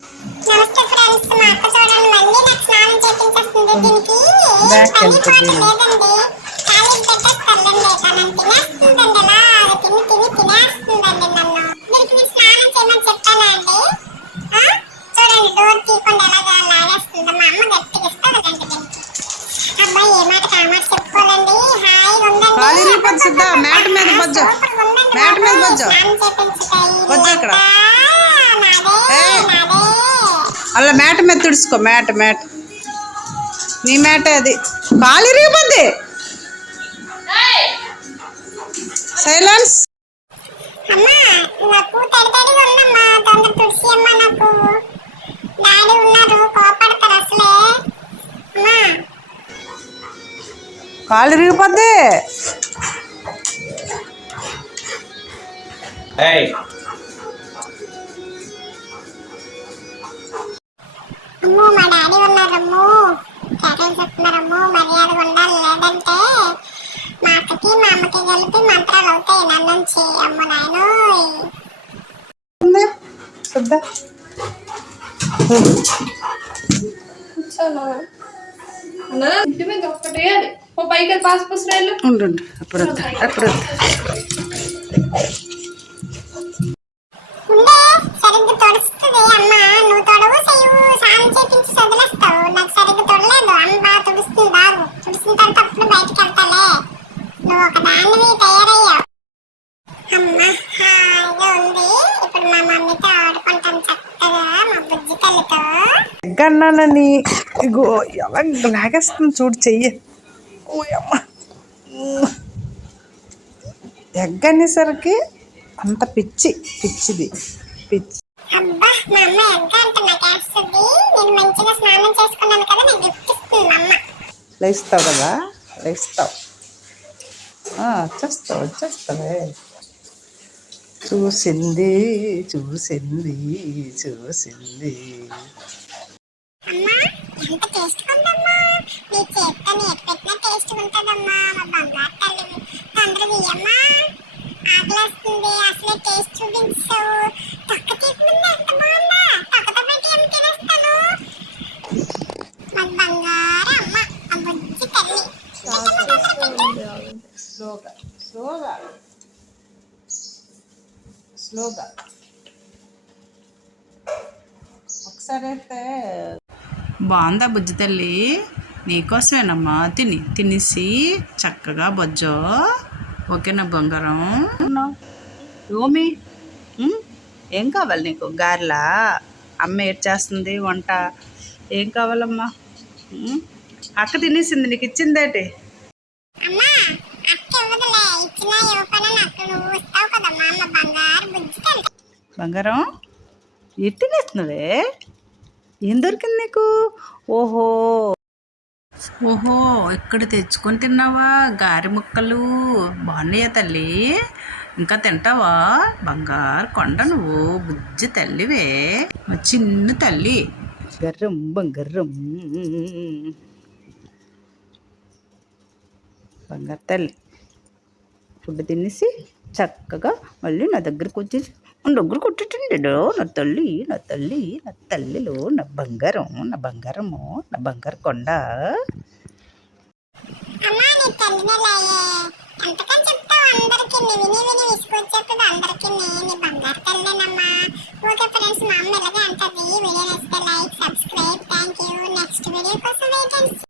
నమస్తే ఫ్రెండ్స్, మా అక్క చూడండి మళ్ళీ నాకు స్నానం చేయించేస్తుంది. దీనికి బ్యాక్ పని వెళ్తుంది. పాట లేదండి. కాలేజ్ పెట్టేస్తానండి. తనని తినేస్తుందండి. అలా అది తిని తిని తినేస్తుందండి నన్ను. దీనికి నేను స్నానం చేయమని చెప్పానా అండి? చూడండి డోర్ తీయకుండా ఎలాగా లాగేస్తుందో. మా అమ్మ గట్టిగా ఇస్తుందండి దీనికి. అబ్బాయి ఏ మాట కామాట చెప్పుకోవాలండి. హాయిగా ఉందండి. ఖాళీ రీపొద్దు సిద్ధ మ్యాట్ మీద బొజ్జు, మ్యాట్ మీద బొజ్జు, స్నానం చేయించుతాయి. బొజ్జు ఇక్కడ నాదే నాదే. అలా మ్యాట్ మీద తుడుచుకో. మ్యాట్ మ్యాట్ నీ మ్యాటే అది. ఖాళీ రీపొద్ది. సైలెన్స్. అమ్మా నాకు తడితడిగా ఉందమ్మా, తొందర తుడిసి అమ్మా. నాకు డాడీ ఉన్నారు, కోపడతారు అసలే. అమ్మా ఖాళీ రీపొద్ది. అమ్మో మా డాడీ ఉన్నారమ్మో, కేకలు చెప్తున్నారమ్మో. మర్యాదగా ఉండాలి, లేదంటే మా అక్కకి మా అమ్మకి కలిపి మంత్రాలు అవుతాయి నన్ను నుంచి. అమ్మో నాయనోయ్. సిద్ధ ఇంటి మీద ఒక్కటే ఓ పైకి పాస్ పుస్ రైలు ఉండు. అప్పుడు అప్పుడు ఉండే సరిగ్గా తొడుస్తుంది అమ్మ. నువ్వు తొడవు చెయ్యవు, స్నానం చేపించి వదిలేస్తావు. నాకు సరిగ్గా తొడలేదు. అమ్మ బాగా తుడుస్తుంది. బాగు తుడిసిన తర్వాత అప్పుడు బయటికి వెళ్తాలే. నువ్వు ఒక దానివి తయారయ్యావు. అమ్మ హాయిగా ఉంది. ఇప్పుడు మా మమ్మీతో ఆడుకుంటాం చక్కగా, మా బుజ్జి తల్లితో. ఎగ్గన్నానని ఇగో ఎలా లాగేస్తుంది చూడు చెయ్యి. ఓయమ్మ, ఎగ్ అనేసరికి అంత పిచ్చిది. అబ్బా మా అమ్మ ఎగ్గ అంటే నాకు వేస్తుంది. నేను మంచిగా స్నానం చేసుకున్నాను కదా, నాకు గిఫ్ట్ ఇస్తుంది మా అమ్మ. లేస్తావు కదా, లేస్తావు. వచ్చేస్తావే. చూసింది అమ్మా ఎంత టేస్ట్ ఉందమ్మా. నీ చేత్తో నీకు పెట్టిన టేస్ట్ ఉంటుందమ్మా. మా బంగారు తల్లి తొందరగా ఇయ్యమ్మా, ఆకలేస్తుంది. అసలే టేస్ట్ చూపించావు. తొక్క తీసుకుంది ఎంత బాగుందా. తొక్కతో పెట్టి ఏమి తినేస్తాను. మా బంగారు అమ్మ, ఆ బుజ్జి తల్లి. స్లోగా ఒకసారి అయితే. బాగుందా బుజ్జి తల్లి? నీకోసమేనమ్మా. తినేసి చక్కగా బొజ్జో. ఓకేనా బంగారం? యోమి ఏం కావాలి నీకు? గారెలా? అమ్మ ఏడ్ చేస్తుంది వంట. ఏం కావాలమ్మా? అక్క తినేసింది, నీకు ఇచ్చిందేటి? అమ్మా అక్క ఇవ్వదులే, ఇచ్చినా ఇవ్వకపోయినా నాకు నువ్వు ఇస్తావు కదమ్మా. మా బంగారు బుజ్జి తల్లి. బంగారం ఎటు తినేస్తున్నావే? ఏం దొరికింది నీకు? ఓహో ఇక్కడ తెచ్చుకొని తిన్నావా? గారె ముక్కలు బాగున్నాయా తల్లి? ఇంకా తింటావా? బంగారు కొండ నువ్వు, బుజ్జి తల్లివే, చిన్న తల్లి. బంగారం బంగారు తల్లి. ఫుడ్ తినేసి చక్కగా మళ్ళీ నా దగ్గరకు వచ్చేసి దగ్గర కొట్టేటండి. నా తల్లిలో నా బంగారము, నా బంగారు కొండ. అమ్మా నీ తల్లినేలాయే ఎంతకని చెప్తావు అందరికి. విని విసుకొచ్చేస్తుంది అందరికి. నీ బంగారు తల్లినమ్మా. ఓకే ఫ్రెండ్స్, మా అమ్మ ఇలాగే అంటది.